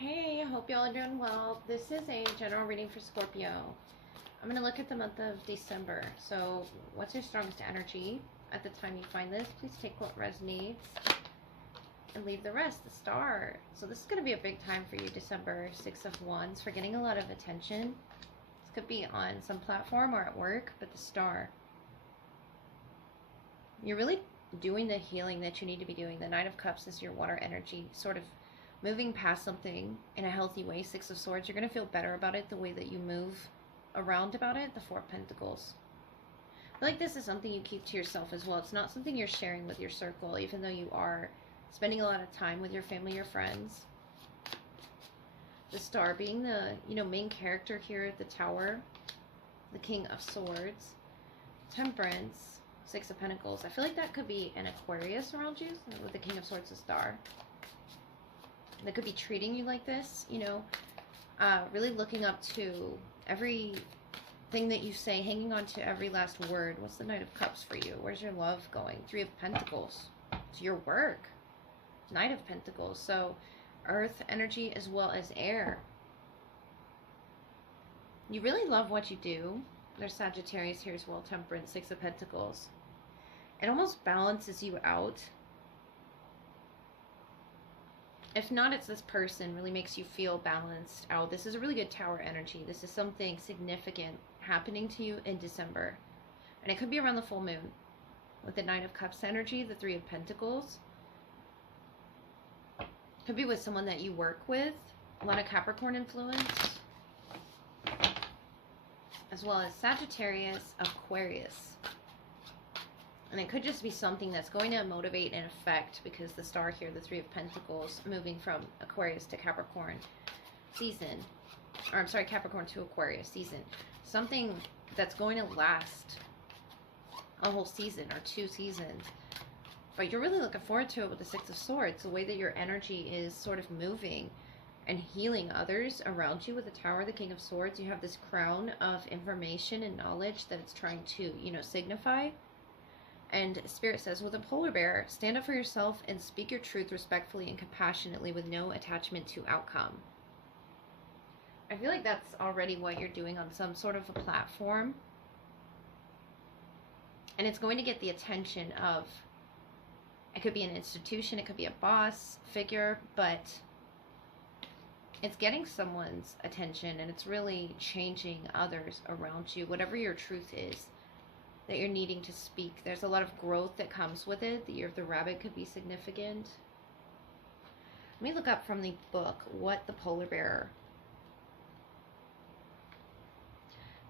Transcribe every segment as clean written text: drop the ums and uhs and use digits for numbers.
Hey, I hope y'all are doing well. This is a general reading for Scorpio. I'm going to look at the month of December. So, what's your strongest energy at the time you find this? Please take what resonates and leave the rest, the star. So, this is going to be a big time for you, December. Six of Wands, for getting a lot of attention. This could be on some platform or at work, but the star. You're really doing the healing that you need to be doing. The Knight of Cups is your water energy, sort of moving past something in a healthy way. Six of Swords, you're going to feel better about it, the way that you move around about it. The Four of Pentacles, I feel like this is something you keep to yourself as well. It's not something you're sharing with your circle, even though you are spending a lot of time with your family or friends. The Star being the main character here at the Tower. The King of Swords, Temperance, Six of Pentacles. I feel like that could be an Aquarius around you with the King of Swords, the Star. That could be treating you like this, really looking up to everything that you say, hanging on to every last word. What's the Knight of Cups for you? Where's your love going? Three of Pentacles. To your work. Knight of Pentacles. So, earth energy as well as air. You really love what you do. There's Sagittarius here as well. Temperance, Six of Pentacles. It almost balances you out. If not, it's this person really makes you feel balanced out. This is a really good Tower energy. This is something significant happening to you in December. And it could be around the full moon. With the Nine of Cups energy, the Three of Pentacles. Could be with someone that you work with. A lot of Capricorn influence. As well as Sagittarius, Aquarius. And it could just be something that's going to motivate and affect, because the star here, the Three of Pentacles, moving from Aquarius to Capricorn season. Or I'm sorry, Capricorn to Aquarius season. Something that's going to last a whole season or 2 seasons. But you're really looking forward to it with the Six of Swords. The way that your energy is sort of moving and healing others around you with the Tower, the King of Swords. You have this crown of information and knowledge that it's trying to, signify. And Spirit says, with a polar bear, stand up for yourself and speak your truth respectfully and compassionately with no attachment to outcome. I feel like that's already what you're doing on some sort of a platform. And it's going to get the attention of, it could be an institution, it could be a boss figure, but it's getting someone's attention, and it's really changing others around you, whatever your truth is that you're needing to speak. There's a lot of growth that comes with it. The Year of the Rabbit could be significant. Let me look up from the book what the polar bear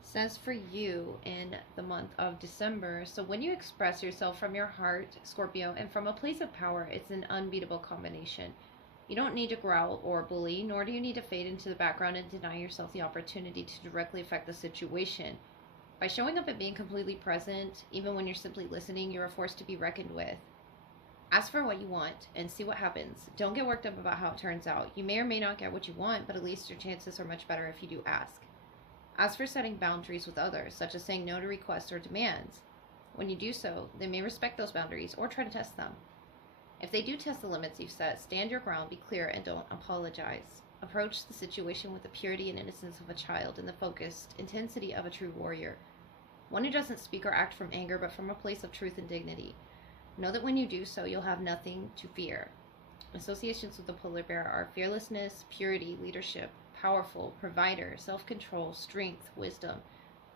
says for you in the month of December. So when you express yourself from your heart, Scorpio, and from a place of power, it's an unbeatable combination. You don't need to growl or bully, nor do you need to fade into the background and deny yourself the opportunity to directly affect the situation. By showing up and being completely present, even when you're simply listening, you're a force to be reckoned with. Ask for what you want and see what happens. Don't get worked up about how it turns out. You may or may not get what you want, but at least your chances are much better if you do ask. Ask for setting boundaries with others, such as saying no to requests or demands. When you do so, they may respect those boundaries or try to test them. If they do test the limits you've set, stand your ground, be clear, and don't apologize. Approach the situation with the purity and innocence of a child and the focused intensity of a true warrior. One who doesn't speak or act from anger, but from a place of truth and dignity. Know that when you do so, you'll have nothing to fear. Associations with the polar bear are fearlessness, purity, leadership, powerful, provider, self-control, strength, wisdom,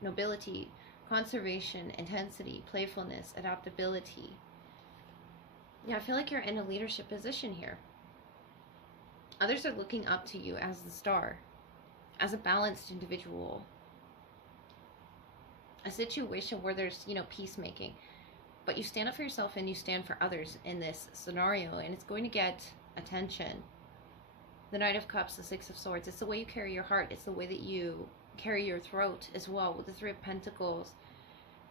nobility, conservation, intensity, playfulness, adaptability. Yeah, I feel like you're in a leadership position here. Others are looking up to you as the star, as a balanced individual. A situation where there's, peacemaking. But you stand up for yourself and you stand for others in this scenario, and it's going to get attention. The Knight of Cups, the Six of Swords, it's the way you carry your heart. It's the way that you carry your throat as well. With the Three of Pentacles,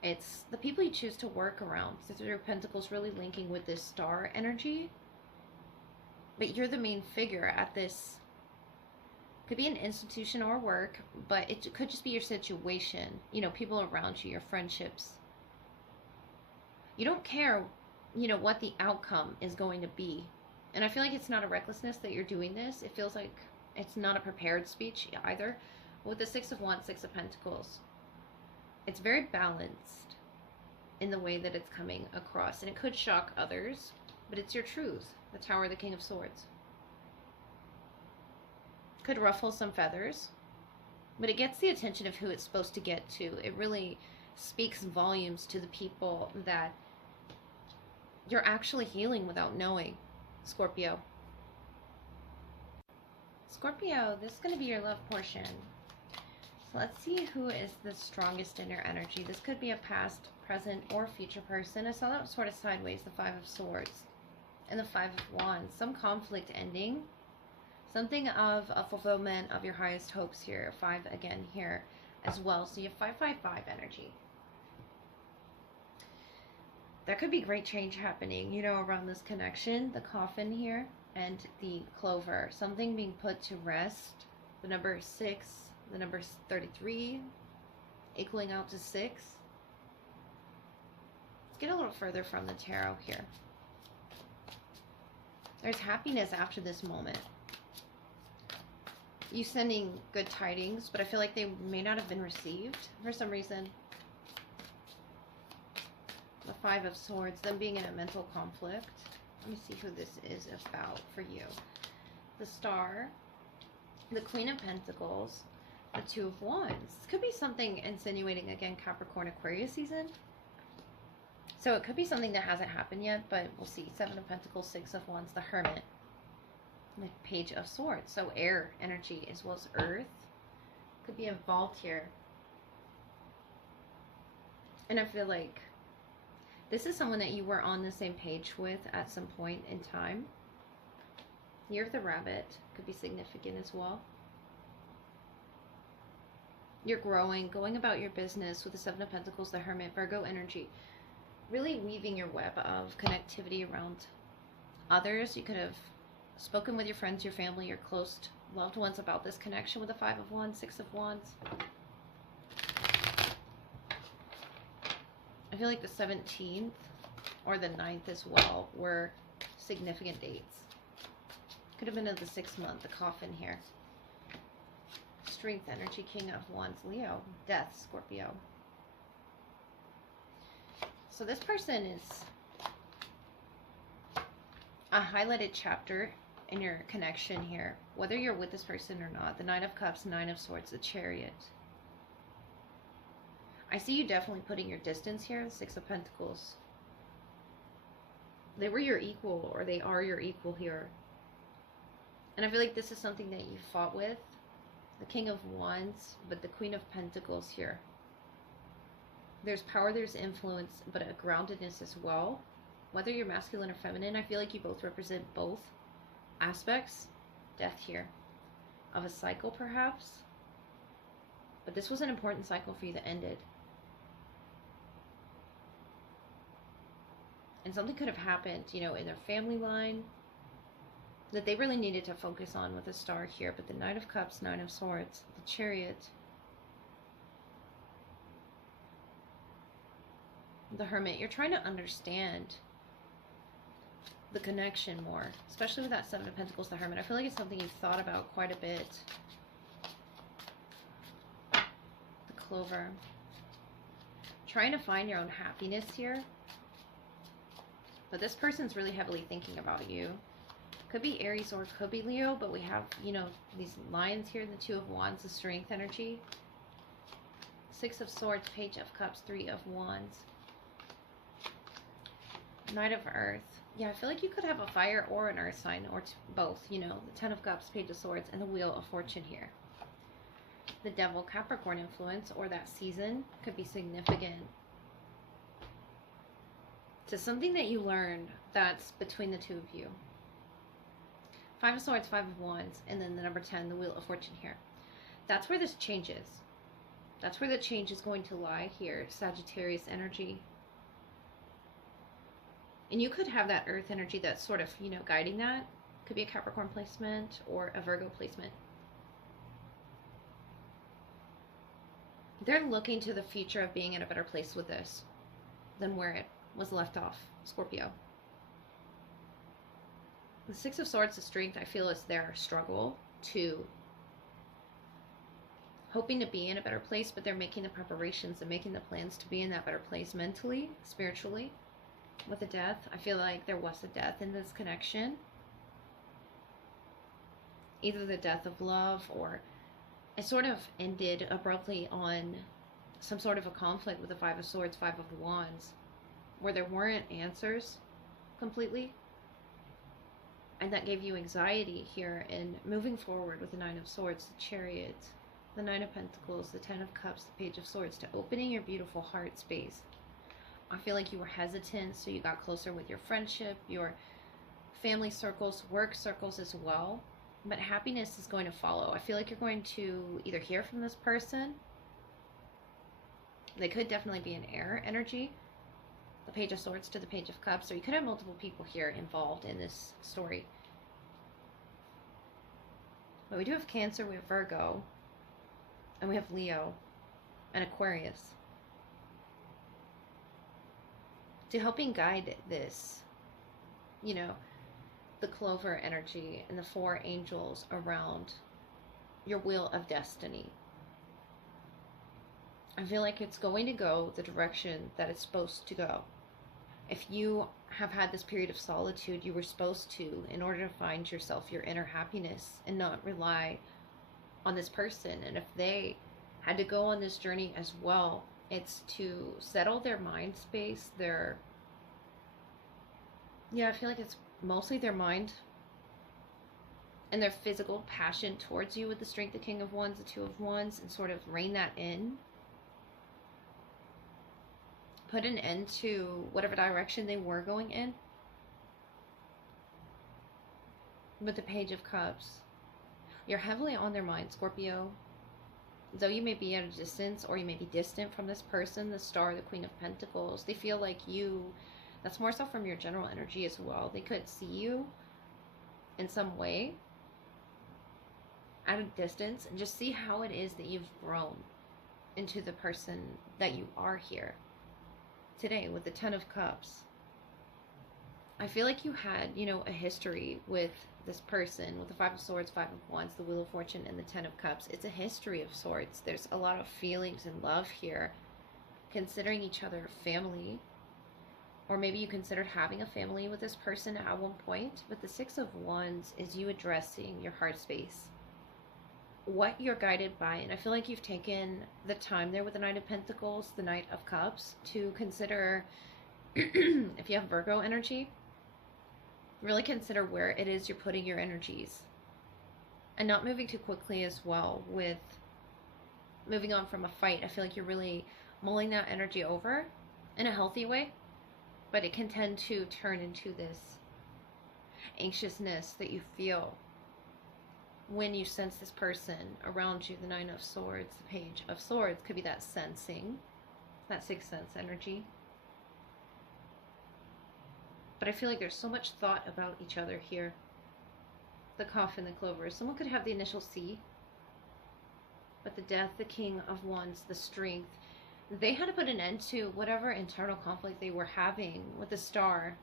it's the people you choose to work around. The Three of Pentacles really linking with this star energy. But you're the main figure at this. Could be an institution or work, but it could just be your situation. People around you, your friendships. You don't care, what the outcome is going to be. And I feel like it's not a recklessness that you're doing this. It feels like It's not a prepared speech either. With the Six of Wands, Six of Pentacles, it's very balanced in the way that it's coming across. And it could shock others, but it's your truth. The Tower, the King of Swords. Could ruffle some feathers, but it gets the attention of who it's supposed to get to. It really speaks volumes to the people that you're actually healing without knowing, Scorpio. Scorpio, this is going to be your love portion. So let's see who is the strongest in your energy. This could be a past, present, or future person. I saw that sort of sideways, the Five of Swords and the Five of Wands. Some conflict ending. Something of a fulfillment of your highest hopes here. Five again here as well. So you have 555 energy. There could be great change happening, you know, around this connection. The coffin here and the clover. Something being put to rest. The number 6, the number 33, equaling out to 6. Let's get a little further from the tarot here. There's happiness after this moment. You sending good tidings, but I feel like they may not have been received for some reason. The Five of Swords, them being in a mental conflict. Let me see who this is about for you. The Star, the Queen of Pentacles, the Two of Wands. This could be something insinuating, again, Capricorn, Aquarius season. So it could be something that hasn't happened yet, but we'll see. Seven of Pentacles, Six of Wands, the Hermit, the Page of Swords. So air energy as well as earth. Could be involved here. And I feel like this is someone that you were on the same page with at some point in time. Year of the Rabbit could be significant as well. You're growing, going about your business with the Seven of Pentacles, the Hermit, Virgo energy. Really weaving your web of connectivity around others. You could have spoken with your friends, your family, your close loved ones about this connection with the Five of Wands, Six of Wands. I feel like the 17th or the 9th as well were significant dates. Could have been in the 6th month, the coffin here. Strength energy, King of Wands, Leo. Death, Scorpio. So this person is a highlighted chapter in your connection here. Whether you're with this person or not. The Nine of Cups, Nine of Swords, the Chariot. I see you definitely putting your distance here. The Six of Pentacles. They were your equal, or they are your equal here. And I feel like this is something that you fought with. The King of Wands, but the Queen of Pentacles here. There's power, there's influence, but a groundedness as well. Whether you're masculine or feminine, I feel like you both represent both aspects. Death here. Of a cycle, perhaps. But this was an important cycle for you that ended. And something could have happened, you know, in their family line that they really needed to focus on with the Star here. But the Knight of Cups, Nine of Swords, the Chariot, the Hermit. You're trying to understand the connection more, especially with that Seven of Pentacles, the Hermit. I feel like it's something you've thought about quite a bit. The Clover. Trying to find your own happiness here. But this person's really heavily thinking about you. Could be Aries or could be Leo, but we have, you know, these lines here, the Two of Wands, the Strength energy. Six of Swords, Page of Cups, Three of Wands. Knight of Earth. Yeah, I feel like you could have a fire or an earth sign, or both, you know. The Ten of Cups, Page of Swords, and the Wheel of Fortune here. The Devil, Capricorn influence, or that season could be significant to something that you learned that's between the two of you. Five of Swords, Five of Wands, and then the number 10, the Wheel of Fortune here. That's where this changes. That's where the change is going to lie here. Sagittarius energy. And you could have that earth energy that's sort of, you know, guiding that. Could be a Capricorn placement or a Virgo placement. They're looking to the future of being in a better place with this than where it was left off, Scorpio. The Six of Swords, the Strength, I feel is their struggle. to hoping to be in a better place, but they're making the preparations and making the plans to be in that better place mentally, spiritually. With a death, I feel like there was a death in this connection. Either the death of love, or it sort of ended abruptly on some sort of a conflict with the Five of Swords, Five of Wands, where there weren't answers completely. And that gave you anxiety here in moving forward with the Nine of Swords, the Chariot, the Nine of Pentacles, the Ten of Cups, the Page of Swords, to opening your beautiful heart space. I feel like you were hesitant, so you got closer with your friendship, your family circles, work circles as well. But happiness is going to follow. I feel like you're going to either hear from this person. They could definitely be an air energy. The Page of Swords to the Page of Cups. So you could have multiple people here involved in this story. But we do have Cancer, we have Virgo, and we have Leo and Aquarius. To helping guide this, you know, the Clover energy and the four angels around your wheel of destiny. I feel like it's going to go the direction that it's supposed to go. If you have had this period of solitude, you were supposed to, in order to find yourself, your inner happiness, and not rely on this person. And if they had to go on this journey as well, it's to settle their mind space, I feel like it's mostly their mind and their physical passion towards you with the Strength, the King of Wands, the Two of Wands, and sort of rein that in. Put an end to whatever direction they were going in. With the Page of Cups, you're heavily on their mind, Scorpio. Though you may be at a distance, or you may be distant from this person, the Star, the Queen of Pentacles, they feel like you, that's more so from your general energy as well. They could see you in some way at a distance and just see how it is that you've grown into the person that you are here today with the Ten of Cups. I feel like you had, a history with this person with the Five of Swords, Five of Wands, the Wheel of Fortune, and the Ten of Cups. It's a history of sorts. There's a lot of feelings and love here, considering each other family. Or maybe you considered having a family with this person at one point. But the Six of Wands is you addressing your heart space, what you're guided by. And I feel like you've taken the time there with the Knight of Pentacles, the Knight of Cups, to consider, if you have Virgo energy, really consider where it is you're putting your energies. And not moving too quickly as well with moving on from a fight. I feel like you're really mulling that energy over in a healthy way. But it can tend to turn into this anxiousness that you feel when you sense this person around you. The Nine of Swords, the Page of Swords could be that sensing, that sixth sense energy. But I feel like there's so much thought about each other here. The Coffin, the Clover. Someone could have the initial C. But the Death, the King of Wands, the Strength. They had to put an end to whatever internal conflict they were having with the Star.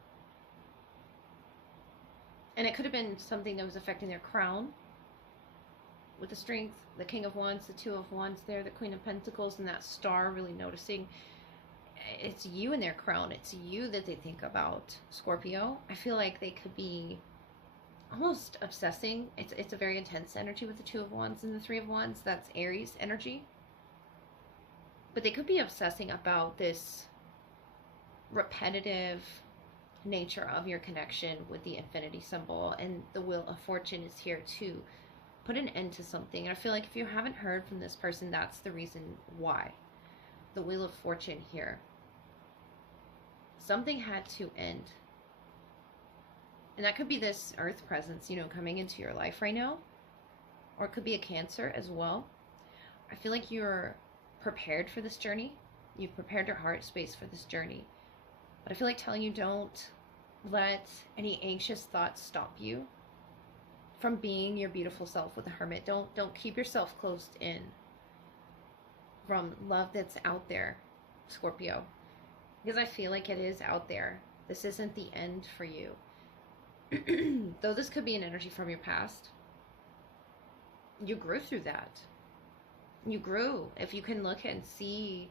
And it could have been something that was affecting their crown. With the Strength, the King of Wands, the Two of Wands there, the Queen of Pentacles, and that Star really noticing it's you in their crown. It's you that they think about, Scorpio. I feel like they could be almost obsessing. It's a very intense energy with the Two of Wands and the Three of Wands. That's Aries energy. But they could be obsessing about this repetitive nature of your connection with the infinity symbol. And the Wheel of Fortune is here to put an end to something. And I feel like if you haven't heard from this person, that's the reason why. The Wheel of Fortune here. Something had to end. And that could be this Earth presence, coming into your life right now. Or it could be a Cancer as well. I feel like you're prepared for this journey. You've prepared your heart space for this journey. But I feel like telling you, don't let any anxious thoughts stop you from being your beautiful self with the Hermit. Don't keep yourself closed in from love that's out there, Scorpio. Because I feel like it is out there. This isn't the end for you. Though this could be an energy from your past. you grew through that. You grew. If you can look and see,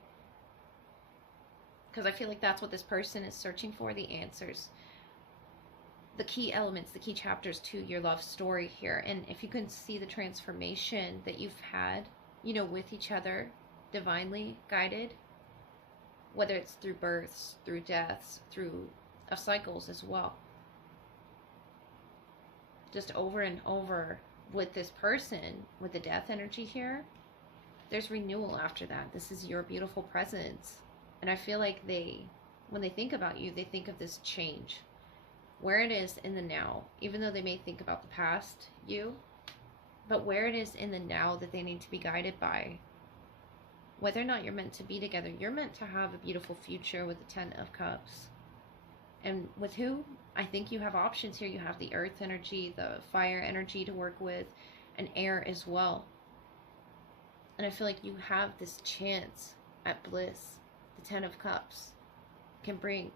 because I feel like that's what this person is searching for, the answers, the key elements, the key chapters to your love story here. And if you can see the transformation that you've had, you know, with each other, divinely guided, whether it's through births, through deaths, through cycles as well. Just over and over with this person, with the death energy here, there's renewal after that. This is your beautiful presence. And I feel like when they think about you, they think of this change, where it is in the now, even though they may think about the past you, but where it is in the now that they need to be guided by. Whether or not you're meant to be together, you're meant to have a beautiful future with the 10 of Cups. And with who? I think you have options here. You have the earth energy, the fire energy to work with, and air as well. And I feel like you have this chance at bliss. The 10 of Cups can bring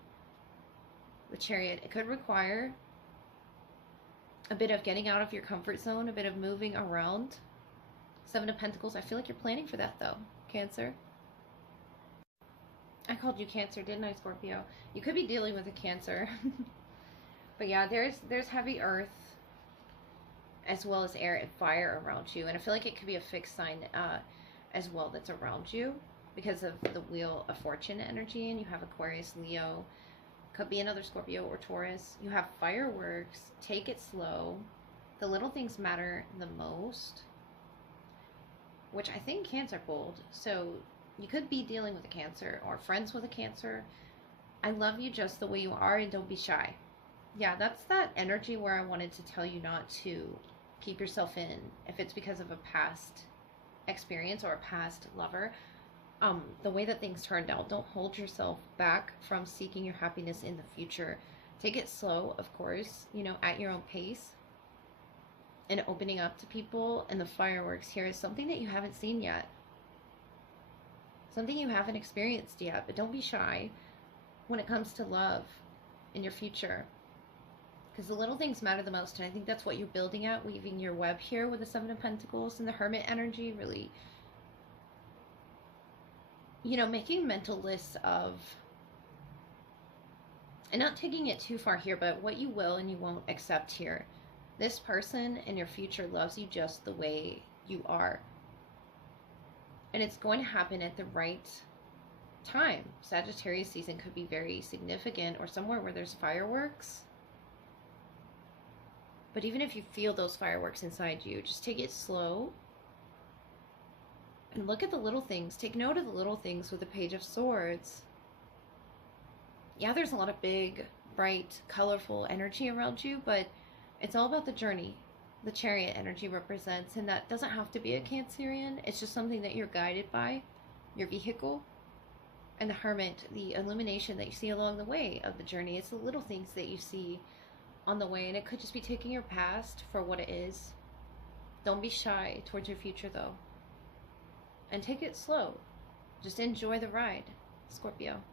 the Chariot. It could require a bit of getting out of your comfort zone, a bit of moving around. 7 of Pentacles. I feel like you're planning for that though, Cancer. I called you Cancer, didn't I, Scorpio? You could be dealing with a Cancer. But yeah, there's heavy earth as well as air and fire around you. And I feel like it could be a fixed sign as well that's around you because of the Wheel of Fortune energy. And you have Aquarius, Leo. Could be another Scorpio or Taurus. You have fireworks. Take it slow. The little things matter the most, which I think Cancer pulled. So you could be dealing with a Cancer or friends with a Cancer. I love you just the way you are and don't be shy. Yeah, that's that energy where I wanted to tell you not to keep yourself in. If it's because of a past experience or a past lover, the way that things turned out, don't hold yourself back from seeking your happiness in the future. Take it slow, of course, you know, at your own pace. And opening up to people. And the fireworks here is something that you haven't seen yet. Something you haven't experienced yet. But don't be shy when it comes to love in your future. Because the little things matter the most. And I think that's what you're building at, weaving your web here with the 7 of Pentacles and the Hermit energy. Really, you know, making mental lists of, and not taking it too far here, but what you will and you won't accept here. This person in your future loves you just the way you are. And it's going to happen at the right time. Sagittarius season could be very significant, or somewhere where there's fireworks. But even if you feel those fireworks inside you, just take it slow. And look at the little things. Take note of the little things with the Page of Swords. Yeah, there's a lot of big, bright, colorful energy around you, but it's all about the journey. The Chariot energy represents, and that doesn't have to be a Cancerian. It's just something that you're guided by, your vehicle. And the Hermit, the illumination that you see along the way of the journey. It's the little things that you see on the way, and it could just be taking your past for what it is. Don't be shy towards your future though, and take it slow. Just enjoy the ride, Scorpio.